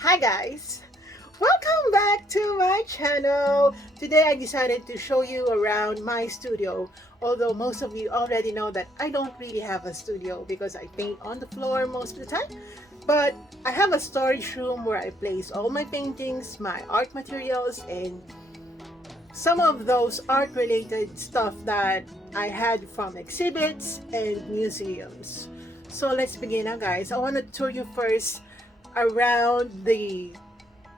Hi guys! Welcome back to my channel! Today I decided to show you around my studio. Although most of you already know that I don't really have a studio because I paint on the floor most of the time. But I have a storage room where I place all my paintings, my art materials, and some of those art related stuff that I had from exhibits and museums. So let's begin now guys. I want to tour you first around the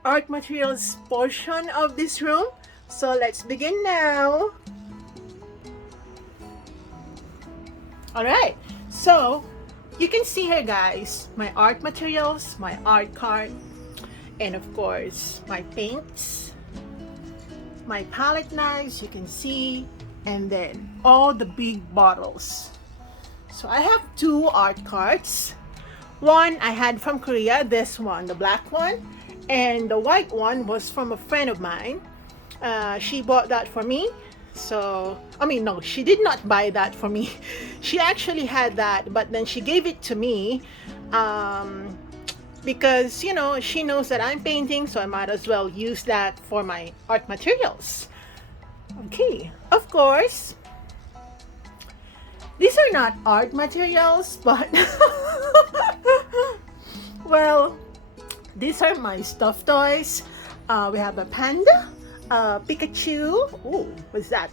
art materials portion of this room. So let's begin now. Alright, so you can see here guys, my art materials, my art card, and of course my paints, my palette knives you can see, and then all the big bottles. So I have two art cards. One I had from Korea, this one, the black one, and the white one was from a friend of mine. She bought that for me. So, I mean, no, she did not buy that for me. She actually had that, but then she gave it to me because, you know, she knows that I'm painting, so I might as well use that for my art materials. Okay, of course, these are not art materials, but well, these are my stuffed toys. We have a panda, a Pikachu. Ooh, what's that?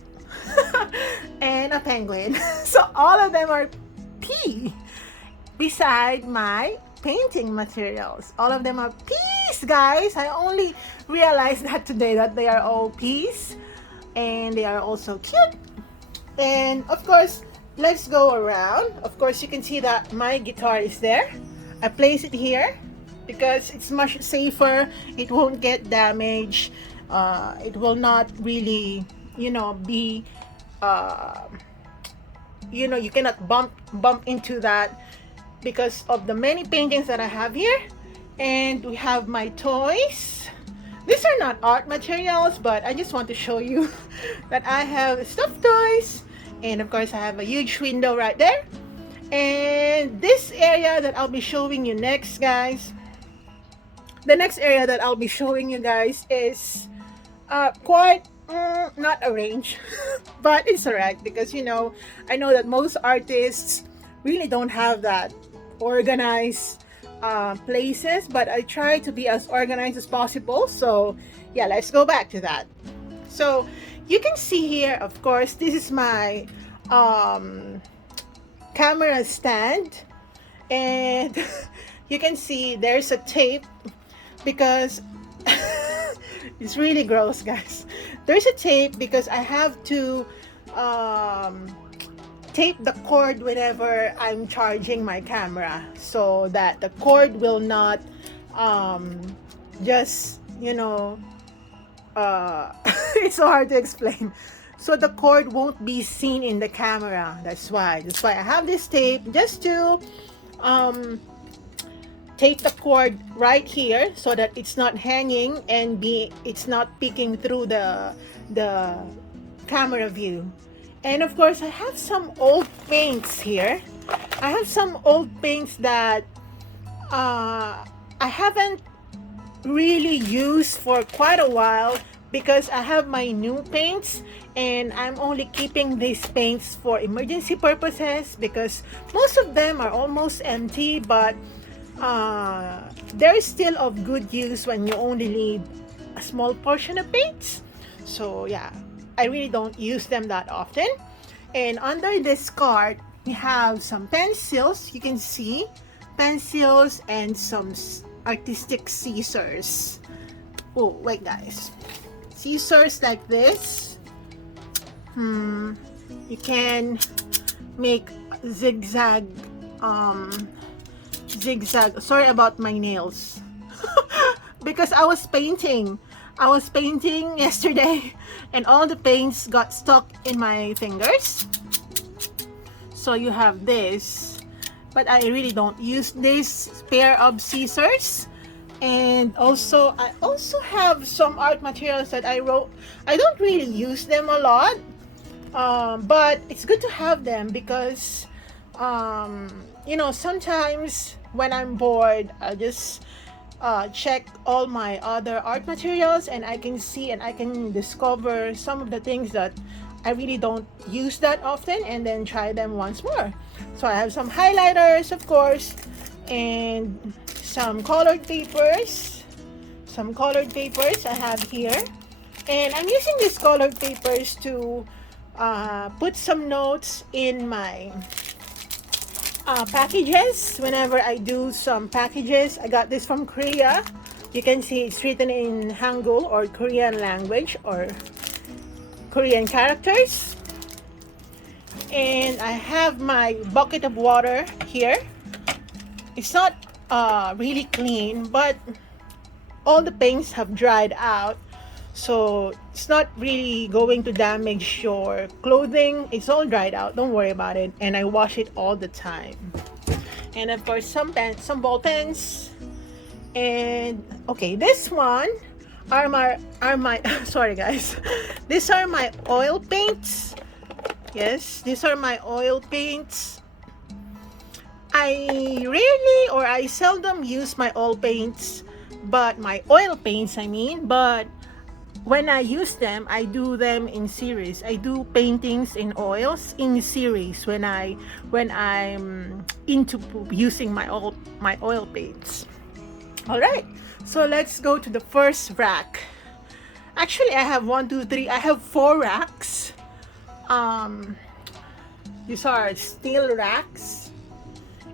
And a penguin. So all of them are P. Beside my painting materials, all of them are P's, guys. I only realized that today that they are all P's, and they are also cute. And of course, let's go around. Of course, you can see that my guitar is there. I place it here because it's much safer. It won't get damaged. It will not really, be, you cannot bump into that because of the many paintings that I have here. And we have my toys. These are not art materials, but I just want to show you that I have stuffed toys. And of course, I have a huge window right there. And this area that I'll be showing you next, guys, the next area that I'll be showing you guys is quite not arranged, but it's alright because I know that most artists really don't have that organized places, but I try to be as organized as possible. So yeah, let's go back to that. So you can see here, of course, this is my camera stand, and you can see there's a tape because it's really gross, guys. There's a tape because I have to tape the cord whenever I'm charging my camera so that the cord will not just it's so hard to explain. So the cord won't be seen in the camera. That's why I have this tape, just to tape the cord right here so that it's not hanging and it's not peeking through the camera view. And of course, I have some old paints here. I have some old paints that I haven't really used for quite a while because I have my new paints, and I'm only keeping these paints for emergency purposes because most of them are almost empty, but they're still of good use when you only need a small portion of paints. So yeah, I really don't use them that often. And under this card, we have some pencils. You can see pencils and some artistic scissors. Oh, wait guys. Scissors like this. You can make zigzag. Sorry about my nails. Because I was painting yesterday and all the paints got stuck in my fingers. So you have this, but I really don't use this pair of scissors. And also I also have some art materials that I wrote. I don't really use them a lot, but it's good to have them because sometimes when I'm bored, I just check all my other art materials, and I can see and I can discover some of the things that I really don't use that often, and then try them once more. So I have some highlighters, of course, and some colored papers. Some colored papers I have here. And I'm using these colored papers to put some notes in my packages. Whenever I do some packages, I got this from Korea. You can see it's written in Hangul, or Korean language, or Korean characters. And I have my bucket of water here. It's not really clean, but all the paints have dried out, so it's not really going to damage your clothing. It's all dried out, don't worry about it, and I wash it all the time. And of course some ball pens. And okay, this one are my sorry guys, these are my oil paints. Yes, these are my oil paints. I seldom use my oil paints, but my oil paints, I mean, but when I use them, I do them in series. I do paintings in oils in series when I'm into using my oil paints. All right, so let's go to the first rack. Actually, I have one, two, three. I have 4 racks. These are steel racks,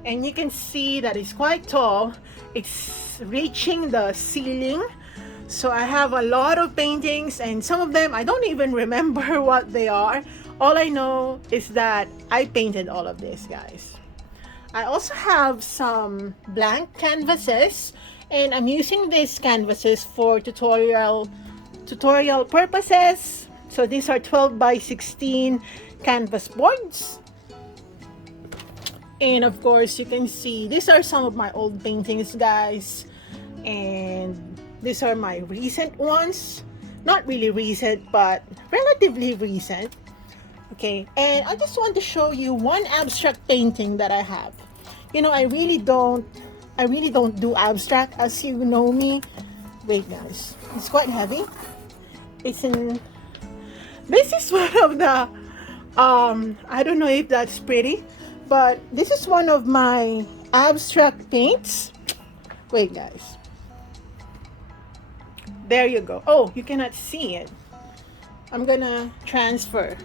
and you can see that it's quite tall. It's reaching the ceiling. So I have a lot of paintings, and some of them I don't even remember what they are. All I know is that I painted all of this, guys. I also have some blank canvases, and I'm using these canvases for tutorial purposes. So these are 12 by 16 canvas boards. And of course, you can see these are some of my old paintings, guys. And these are my recent ones. Not really recent, but relatively recent. Okay, and I just want to show you one abstract painting that I have. You know, I really don't do abstract, as you know me. Wait, guys, it's quite heavy. This is one of the I don't know if that's pretty, but this is one of my abstract paints. Wait, guys. There you go. Oh, you cannot see it. I'm gonna transfer.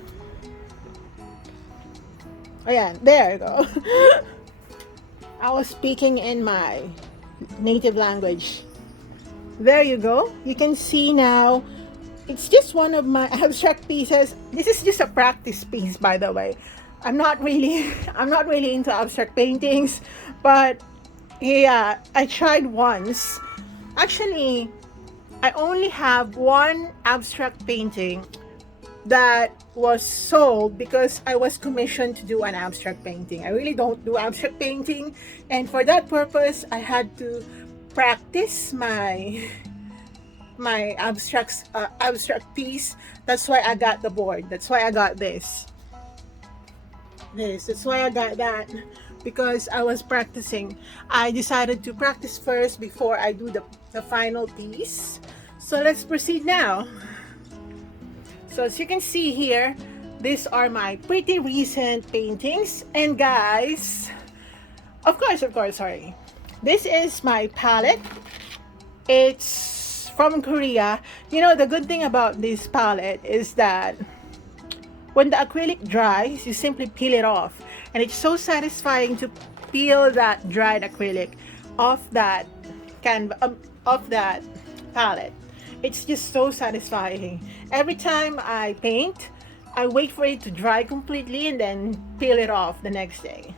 Oh yeah, there you go. I was speaking in my native language. There you go. You can see now. It's just one of my abstract pieces. This is just a practice piece, by the way. I'm not really into abstract paintings, but yeah, I tried once. Actually, I only have one abstract painting that was sold because I was commissioned to do an abstract painting. I really don't do abstract painting, and for that purpose, I had to practice my abstract piece. That's why I got the board. That's why I got this. That's why I got that, because I was practicing. I decided to practice first before I do the final piece. So let's proceed now. So as you can see here, these are my pretty recent paintings. And guys, of course, sorry. This is my palette. It's from Korea. You know, the good thing about this palette is that when the acrylic dries, you simply peel it off. And it's so satisfying to peel that dried acrylic off that palette. It's just so satisfying. Every time I paint, I wait for it to dry completely and then peel it off the next day.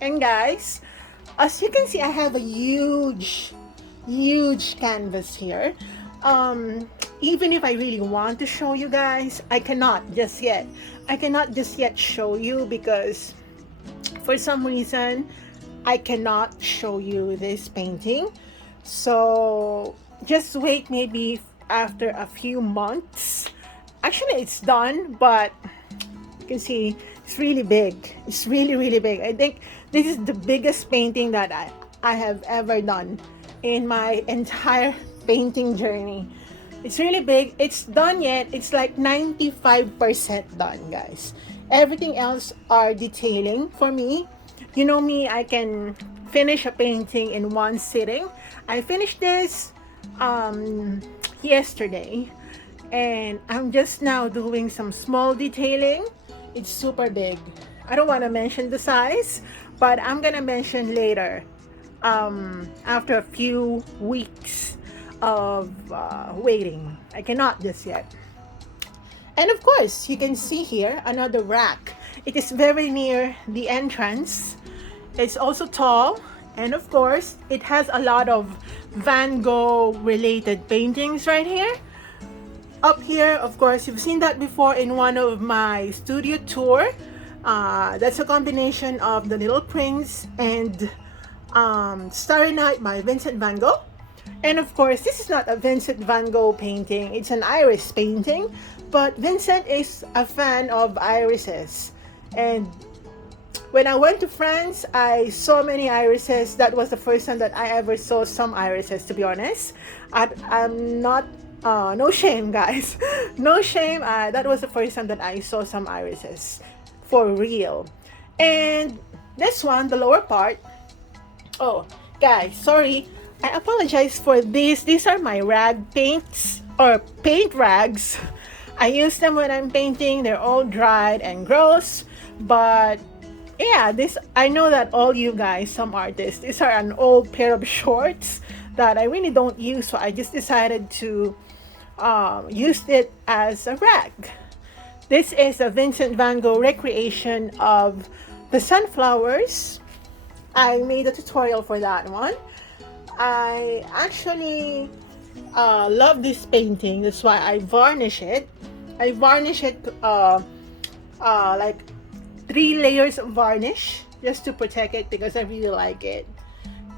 And guys, as you can see, I have a huge canvas here. Even if I really want to show you guys, I cannot just yet. I cannot just yet show you because for some reason I cannot show you this painting. So just wait, maybe after a few months. Actually, it's done, but you can see it's really big. It's really big. I think this is the biggest painting that I have ever done. in my entire painting journey. It's really big. It's done yet. It's like 95% done, guys. Everything else are detailing for me. You know me, I can finish a painting in one sitting. I finished this yesterday, and I'm just now doing some small detailing. It's super big. I don't want to mention the size, but I'm gonna mention later, after a few weeks of waiting. I cannot just yet. And of course, you can see here another rack. It is very near the entrance. It's also tall, and of course, it has a lot of Van Gogh related paintings right here. Up here, of course, you've seen that before in one of my studio tour. That's a combination of The Little Prince and Starry Night by Vincent van Gogh. And of course, this is not a Vincent van Gogh painting, it's an iris painting, but Vincent is a fan of irises. And when I went to France, I saw many irises. That was the first time that I ever saw some irises, to be honest. I'm not, no shame, guys. No shame. That was the first time that I saw some irises. For real. And this one, the lower part. Oh, guys, sorry. I apologize for this. These are my rag paints or paint rags. I use them when I'm painting. They're all dried and gross. But yeah, this, I know that all you guys, some artists, these are an old pair of shorts that I really don't use. So I just decided to use it as a rag. This is a Vincent van Gogh recreation of the sunflowers. I made a tutorial for that one. I actually love this painting. That's why I varnish it. I varnish it like 3 layers of varnish just to protect it because I really like it.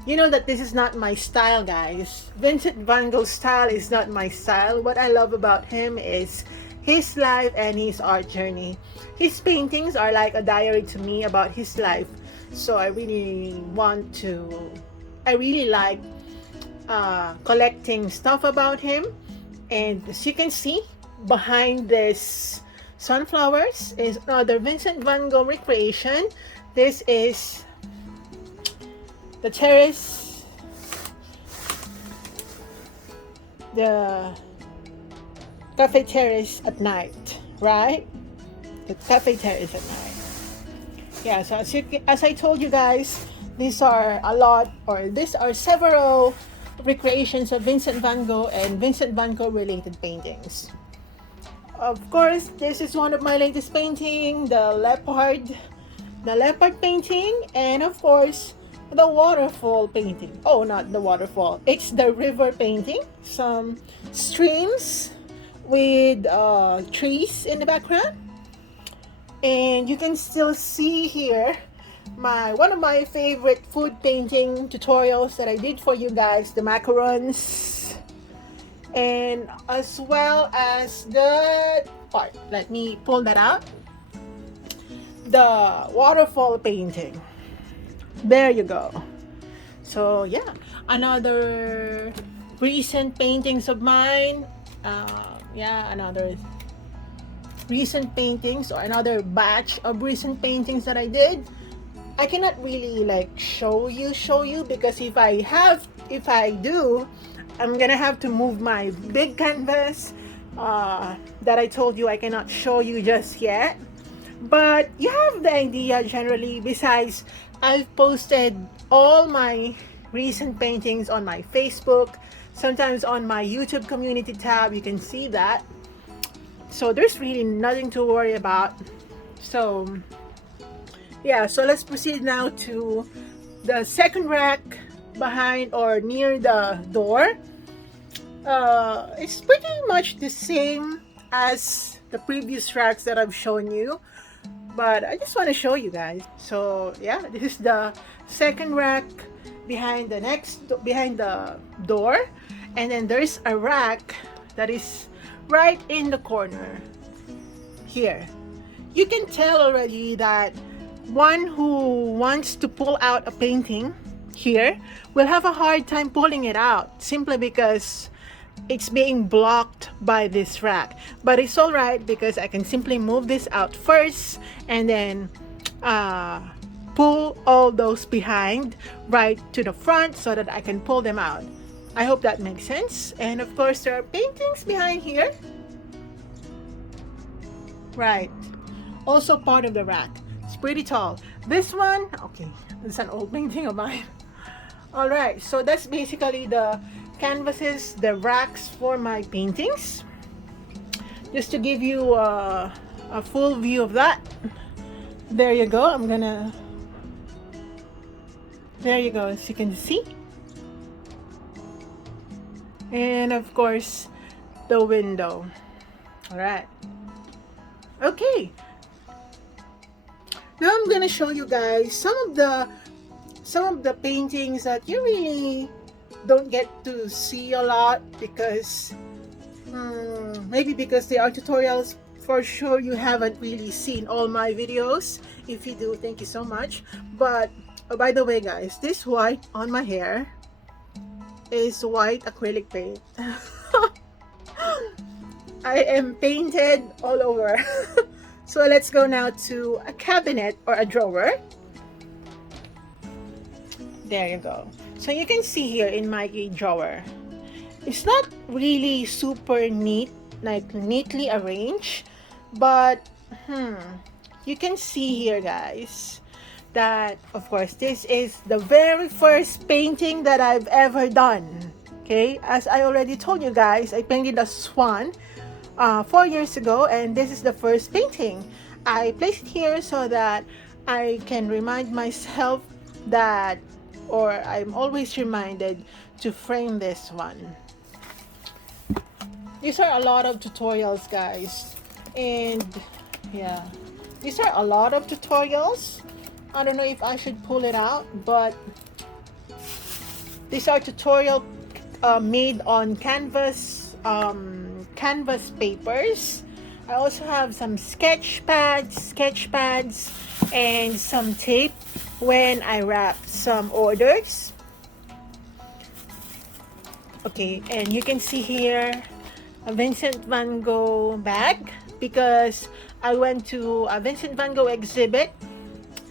You know that this is not my style, guys. Vincent van Gogh's style is not my style. What I love about him is his life and his art journey. His paintings are like a diary to me about his life. So I really like collecting stuff about him. And as you can see, behind this sunflowers is another Vincent van Gogh recreation. This is the terrace, the cafe terrace at night, right? The cafe terrace at night. Yeah, so as I told you guys, these are several recreations of Vincent van Gogh and Vincent van Gogh related paintings. Of course, this is one of my latest painting, the leopard painting, and of course, the waterfall painting. Oh, not the waterfall. It's the river painting. Some streams with trees in the background. And you can still see here one of my favorite food painting tutorials that I did for you guys, the macarons, and as well as the part. Let me pull that out. The waterfall painting. There you go. So yeah, another recent paintings of mine. Another recent paintings or another batch of recent paintings that I did. I cannot really like show you because if I do, I'm gonna have to move my big canvas that I told you I cannot show you just yet. But you have the idea generally. Besides, I've posted all my recent paintings on my Facebook, sometimes on my YouTube community tab. You can see that. So there's really nothing to worry about. So yeah, so let's proceed now to the second rack behind or near the door. It's pretty much the same as the previous racks that I've shown you, but I just want to show you guys. So yeah, this is the second rack behind the door, and then there's a rack that is right in the corner here. You can tell already that one who wants to pull out a painting here will have a hard time pulling it out simply because it's being blocked by this rack. But it's all right because I can simply move this out first and then uh, pull all those behind right to the front so that I can pull them out. I hope that makes sense. And of course, there are paintings behind here. Right. Also part of the rack. It's pretty tall. This one, okay, it's an old painting of mine. All right, so that's basically the canvases, the racks for my paintings. Just to give you a full view of that. There you go. There you go, as you can see. And of course, the window. All right. Okay. Now I'm gonna show you guys some of the paintings that you really don't get to see a lot because maybe because they are tutorials. For sure you haven't really seen all my videos. If you do, thank you so much. But oh, by the way guys, this white on my hair is white acrylic paint. I am painted all over. So let's go now to a cabinet or a drawer. There you go. So you can see here in my drawer, it's not really super neat, like neatly arranged, but you can see here guys that of course this is the very first painting that I've ever done. Okay, as I already told you guys, I painted a swan 4 years ago, and this is the first painting. I placed it here so that I can remind myself that, or I'm always reminded to frame this one. These are a lot of tutorials guys, and yeah, these are a lot of tutorials. I don't know if I should pull it out, but these are tutorial made on canvas papers. I also have some sketch pads, and some tape when I wrap some orders. Okay, and you can see here a Vincent van Gogh bag because I went to a Vincent van Gogh exhibit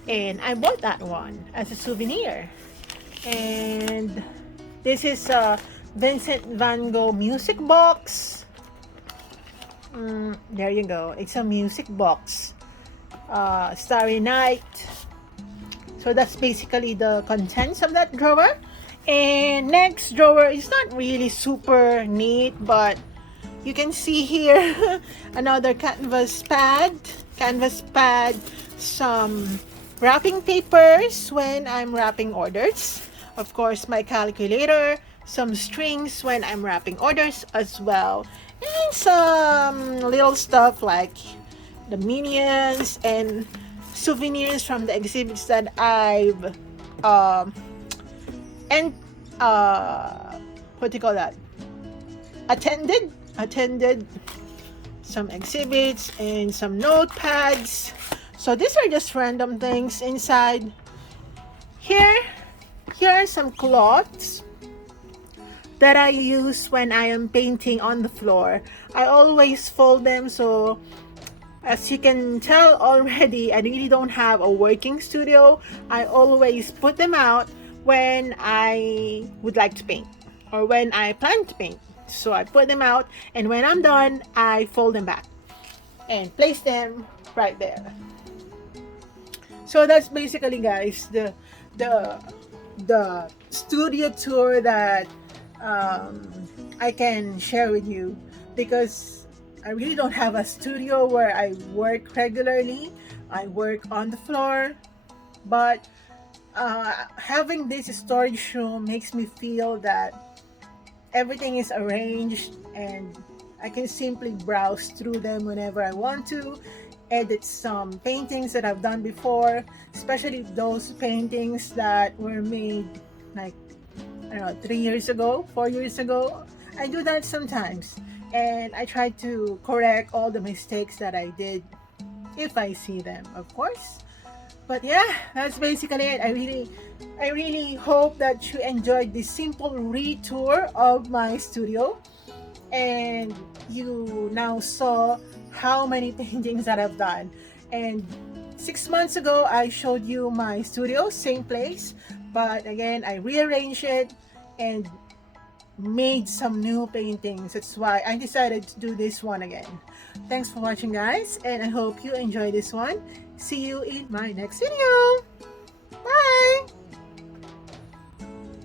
and I bought that one as a souvenir. And this is a Vincent van Gogh music box. There you go, it's a music box. Starry Night. So that's basically the contents of that drawer. And next drawer is not really super neat, but you can see here another canvas pad, some wrapping papers when I'm wrapping orders, of course my calculator, some strings when I'm wrapping orders as well, and some little stuff like the minions and souvenirs from the exhibits that I've what do you call that, attended some exhibits and some notepads. So these are just random things inside here. Here are some cloths that I use when I am painting on the floor. I always fold them, so as you can tell already, I really don't have a working studio. I always put them out when I would like to paint or when I plan to paint. So I put them out, and when I'm done, I fold them back and place them right there. So that's basically, guys, the studio tour that I can share with you, because I really don't have a studio where I work regularly. I work on the floor, but having this storage room makes me feel that everything is arranged and I can simply browse through them whenever I want to, edit some paintings that I've done before, especially those paintings that were made like, I don't know, 3 years ago, 4 years ago. I do that sometimes, and I try to correct all the mistakes that I did if I see them, of course. But yeah, that's basically it. I really hope that you enjoyed this simple retour of my studio, and you now saw how many paintings that I've done. And 6 months ago, I showed you my studio, same place, but again, I rearranged it and made some new paintings. That's why I decided to do this one again. Thanks for watching, guys, and I hope you enjoy this one. See you in my next video.